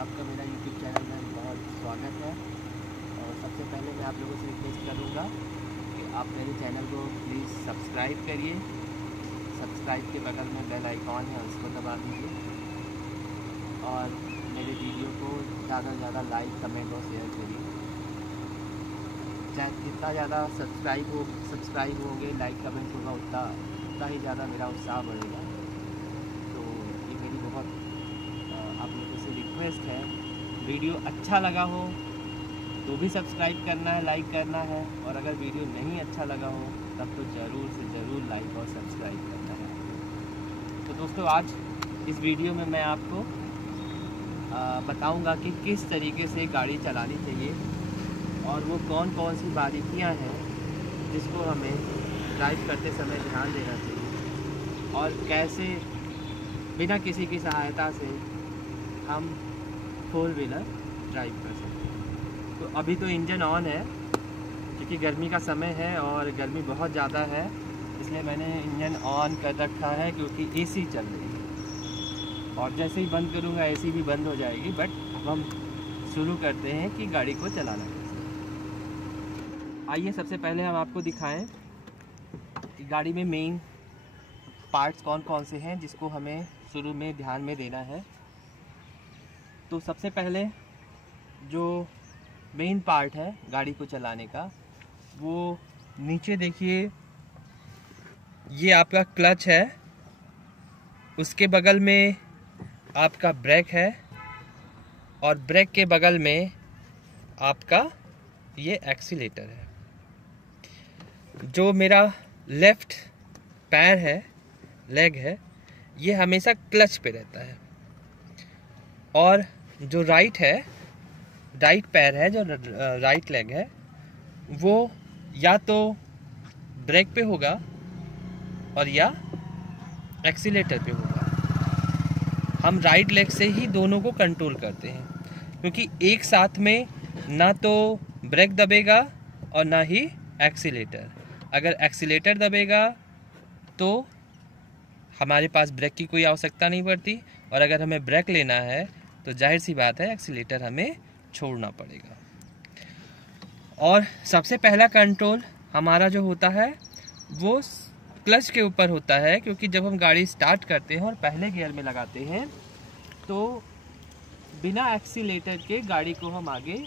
आपका मेरा YouTube channel में बहुत स्वागत है। और सबसे पहले मैं आप लोगों से रिक्वेस्ट करूँगा कि आप मेरे चैनल को प्लीज़ सब्सक्राइब करिए। सब्सक्राइब के बगल में बेल आइकॉन है, उसको दबा दीजिए और मेरे वीडियो को ज़्यादा से ज़्यादा लाइक, कमेंट और शेयर करिए। चाहे जितना ज़्यादा सब्सक्राइब होंगे, लाइक कमेंट होगा, उतना ही ज़्यादा मेरा उत्साह बढ़ेगा। तो ये मेरी बहुत आप लोगों से रिक्वेस्ट है। वीडियो अच्छा लगा हो तो भी सब्सक्राइब करना है, लाइक करना है, और अगर वीडियो नहीं अच्छा लगा हो तब तो ज़रूर से ज़रूर लाइक और सब्सक्राइब करना है। तो दोस्तों, आज इस वीडियो में मैं आपको बताऊंगा कि किस तरीके से गाड़ी चलानी चाहिए और वो कौन कौन सी बारीकियां हैं जिसको हमें ड्राइव करते समय ध्यान देना चाहिए और कैसे बिना किसी की सहायता से हम 4 व्हीलर ड्राइव कर सकते हैं। तो अभी तो इंजन ऑन है क्योंकि गर्मी का समय है और गर्मी बहुत ज़्यादा है, इसलिए मैंने इंजन ऑन कर रखा है क्योंकि एसी चल रही है। और जैसे ही बंद करूँगा एसी भी बंद हो जाएगी। बट अब हम शुरू करते हैं कि गाड़ी को चलाना कैसे। आइए सबसे पहले हम आपको दिखाएं कि गाड़ी में मेन पार्ट्स कौन कौन से हैं जिसको हमें शुरू में ध्यान में देना है। तो सबसे पहले जो मेन पार्ट है गाड़ी को चलाने का, वो नीचे देखिए, ये आपका क्लच है, उसके बगल में आपका ब्रेक है और ब्रेक के बगल में आपका ये एक्सीलेटर है। जो मेरा लेफ्ट पैर है, लेग है, ये हमेशा क्लच पे रहता है और जो राइट पैर है, जो राइट लेग है, वो या तो ब्रेक पे होगा और या एक्सीलेटर पे होगा। हम राइट लेग से ही दोनों को कंट्रोल करते हैं क्योंकि एक साथ में ना तो ब्रेक दबेगा और ना ही एक्सीलेटर। अगर एक्सीलेटर दबेगा तो हमारे पास ब्रेक की कोई आवश्यकता नहीं पड़ती, और अगर हमें ब्रेक लेना है तो जाहिर सी बात है एक्सीलेटर हमें छोड़ना पड़ेगा। और सबसे पहला कंट्रोल हमारा जो होता है वो क्लच के ऊपर होता है, क्योंकि जब हम गाड़ी स्टार्ट करते हैं और पहले गियर में लगाते हैं तो बिना एक्सीलेटर के गाड़ी को हम आगे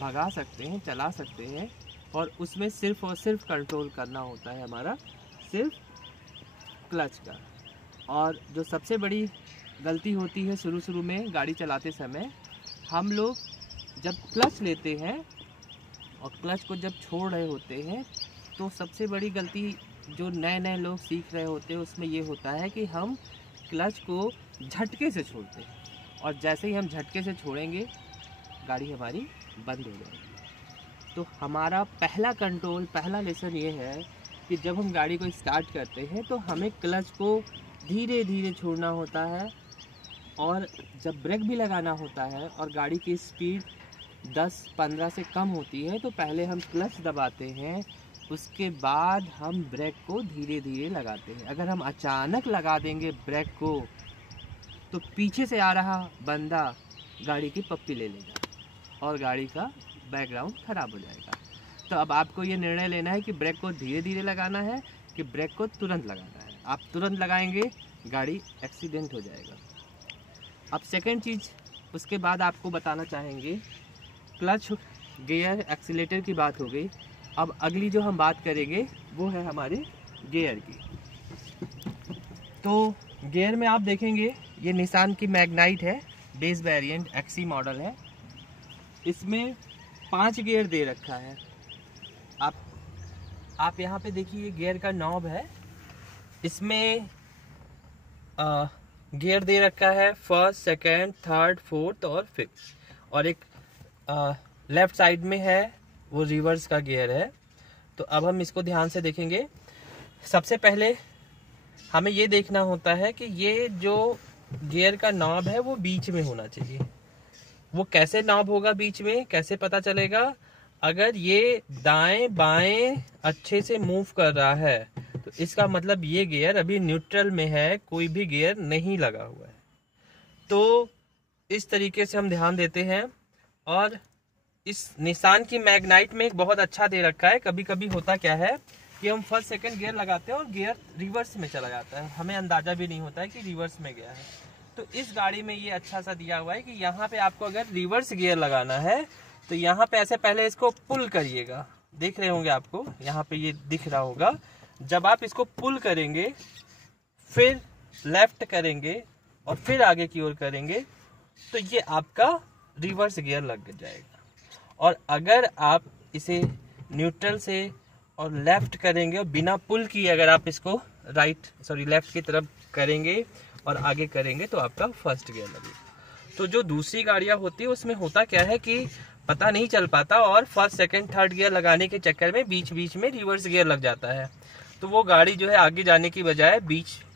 भगा सकते हैं, चला सकते हैं, और उसमें सिर्फ और सिर्फ कंट्रोल करना होता है हमारा सिर्फ क्लच का। और जो सबसे बड़ी गलती होती है शुरू में गाड़ी चलाते समय, हम लोग जब क्लच लेते हैं और क्लच को जब छोड़ रहे होते हैं तो सबसे बड़ी गलती जो नए लोग सीख रहे होते हैं उसमें ये होता है कि हम क्लच को झटके से छोड़ते हैं, और जैसे ही हम झटके से छोड़ेंगे गाड़ी हमारी बंद हो जाएगी। तो हमारा पहला कंट्रोल, पहला लेसन ये है कि जब हम गाड़ी को स्टार्ट करते हैं तो हमें क्लच को धीरे धीरे छोड़ना होता है, और जब ब्रेक भी लगाना होता है और गाड़ी की स्पीड 10-15 से कम होती है तो पहले हम क्लच दबाते हैं, उसके बाद हम ब्रेक को धीरे धीरे लगाते हैं। अगर हम अचानक लगा देंगे ब्रेक को तो पीछे से आ रहा बंदा गाड़ी की पप्पी ले लेगा और गाड़ी का बैकग्राउंड ख़राब हो जाएगा। तो अब आपको ये निर्णय लेना है कि ब्रेक को धीरे धीरे लगाना है कि ब्रेक को तुरंत लगाना है। आप तुरंत लगाएंगे गाड़ी एक्सीडेंट हो जाएगा। अब सेकंड चीज़ उसके बाद आपको बताना चाहेंगे, क्लच, गियर, एक्सीलेटर की बात हो गई। अब अगली जो हम बात करेंगे वो है हमारे गियर की। तो गियर में आप देखेंगे ये निसान की मैग्नाइट है, बेस वेरिएंट एक्सी मॉडल है। इसमें 5 गियर दे रखा है। आप यहाँ पे देखिए गियर का नॉब है, इसमें गियर दे रखा है फर्स्ट, सेकंड, थर्ड, फोर्थ और फिफ्थ, और एक लेफ्ट साइड में है वो रिवर्स का गियर है। तो अब हम इसको ध्यान से देखेंगे। सबसे पहले हमें ये देखना होता है कि ये जो गियर का नॉब है वो बीच में होना चाहिए। वो कैसे नॉब होगा बीच में, कैसे पता चलेगा? अगर ये दाएं बाएं अच्छे से मूव कर रहा है तो इसका मतलब ये गियर अभी न्यूट्रल में है, कोई भी गियर नहीं लगा हुआ है। तो इस तरीके से हम ध्यान देते हैं। और इस निसान की मैग्नाइट में एक बहुत अच्छा दे रखा है। कभी कभी होता क्या है कि हम फर्स्ट सेकंड गियर लगाते हैं और गियर रिवर्स में चला जाता है, हमें अंदाजा भी नहीं होता है कि रिवर्स में गया है। तो इस गाड़ी में ये अच्छा सा दिया हुआ है कि यहाँ पे आपको अगर रिवर्स गियर लगाना है तो यहाँ पे ऐसे पहले इसको पुल करिएगा, देख रहे होंगे आपको यहाँ पे ये दिख रहा होगा। जब आप इसको पुल करेंगे, फिर लेफ्ट करेंगे और फिर आगे की ओर करेंगे, तो ये आपका रिवर्स गियर लग जाएगा। और अगर आप इसे न्यूट्रल से और लेफ्ट करेंगे और बिना पुल किए अगर आप इसको लेफ्ट की तरफ करेंगे और आगे करेंगे तो आपका फर्स्ट गियर लगेगा। तो जो दूसरी गाड़ियां होती है उसमें होता क्या है कि पता नहीं चल पाता और फर्स्ट सेकंड थर्ड गियर लगाने के चक्कर में बीच बीच में रिवर्स गियर लग जाता है। तो वो गाड़ी जो है आगे जाने की बजाय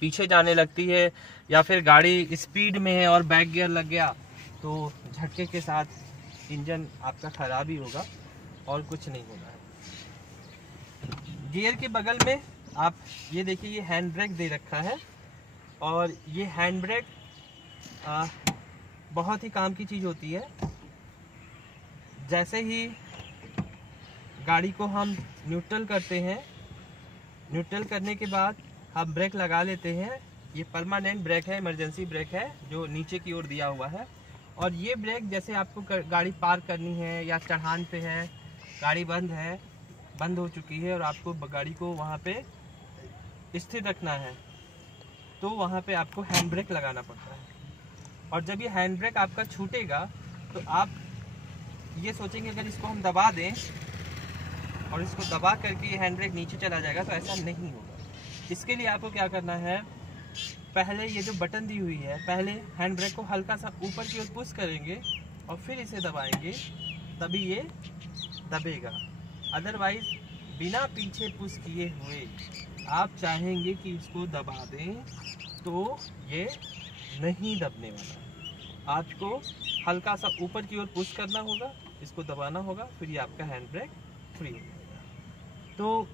पीछे जाने लगती है, या फिर गाड़ी स्पीड में है और बैक गियर लग गया तो झटके के साथ इंजन आपका खराब ही होगा और कुछ नहीं होगा। गियर के बगल में आप ये देखिए, ये हैंड ब्रेक दे रखा है और ये हैंड ब्रेक बहुत ही काम की चीज़ होती है। जैसे ही गाड़ी को हम न्यूट्रल करते हैं, न्यूट्रल करने के बाद हम ब्रेक लगा लेते हैं। ये परमानेंट ब्रेक है, इमरजेंसी ब्रेक है जो नीचे की ओर दिया हुआ है। और ये ब्रेक जैसे आपको गाड़ी पार्क करनी है या चढ़ान पे है, गाड़ी बंद हो चुकी है और आपको गाड़ी को वहाँ पे स्थिर रखना है, तो वहाँ पे आपको हैंड ब्रेक लगाना पड़ता है। और जब ये हैंड ब्रेक आपका छूटेगा तो आप ये सोचेंगे अगर इसको हम दबा दें और इसको दबा करके ये हैंड ब्रेक नीचे चला जाएगा, तो ऐसा नहीं होगा। इसके लिए आपको क्या करना है, पहले ये जो बटन दी हुई है, पहले हैंड ब्रेक को हल्का सा ऊपर की ओर पुश करेंगे और फिर इसे दबाएंगे, तभी ये दबेगा। अदरवाइज बिना पीछे पुश किए हुए आप चाहेंगे कि इसको दबा दें तो ये नहीं दबने वाला। आपको हल्का सा ऊपर की ओर पुश करना होगा, इसको दबाना होगा, फिर ये आपका हैंड ब्रेक फ्री हो जाएगा। तो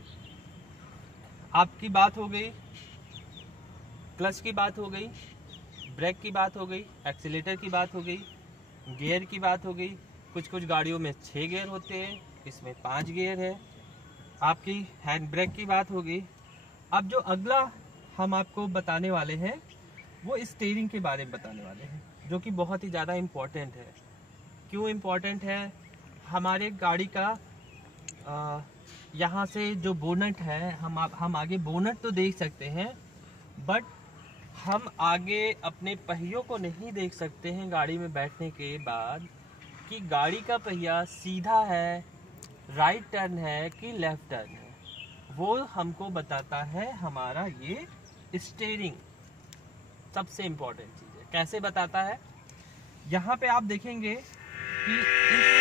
आपकी बात हो गई, क्लच की बात हो गई, ब्रेक की बात हो गई, एक्सीलेटर की बात हो गई, गियर की बात हो गई। कुछ गाड़ियों में 6 गियर होते हैं, इसमें 5 गियर है। आपकी हैंड ब्रेक की बात हो गई। अब जो अगला हम आपको बताने वाले हैं वो स्टीयरिंग के बारे में बताने वाले हैं, जो कि बहुत ही ज़्यादा इम्पोर्टेंट है। क्यों इम्पोर्टेंट है? हमारे गाड़ी का यहाँ से जो बोनट है, हम आगे बोनट तो देख सकते हैं, बट हम आगे अपने पहियों को नहीं देख सकते हैं गाड़ी में बैठने के बाद कि गाड़ी का पहिया सीधा है, राइट टर्न है कि लेफ्ट टर्न है। वो हमको बताता है हमारा ये स्टीयरिंग। सबसे इम्पोर्टेंट चीज़ है। कैसे बताता है? यहाँ पे आप देखेंगे कि इस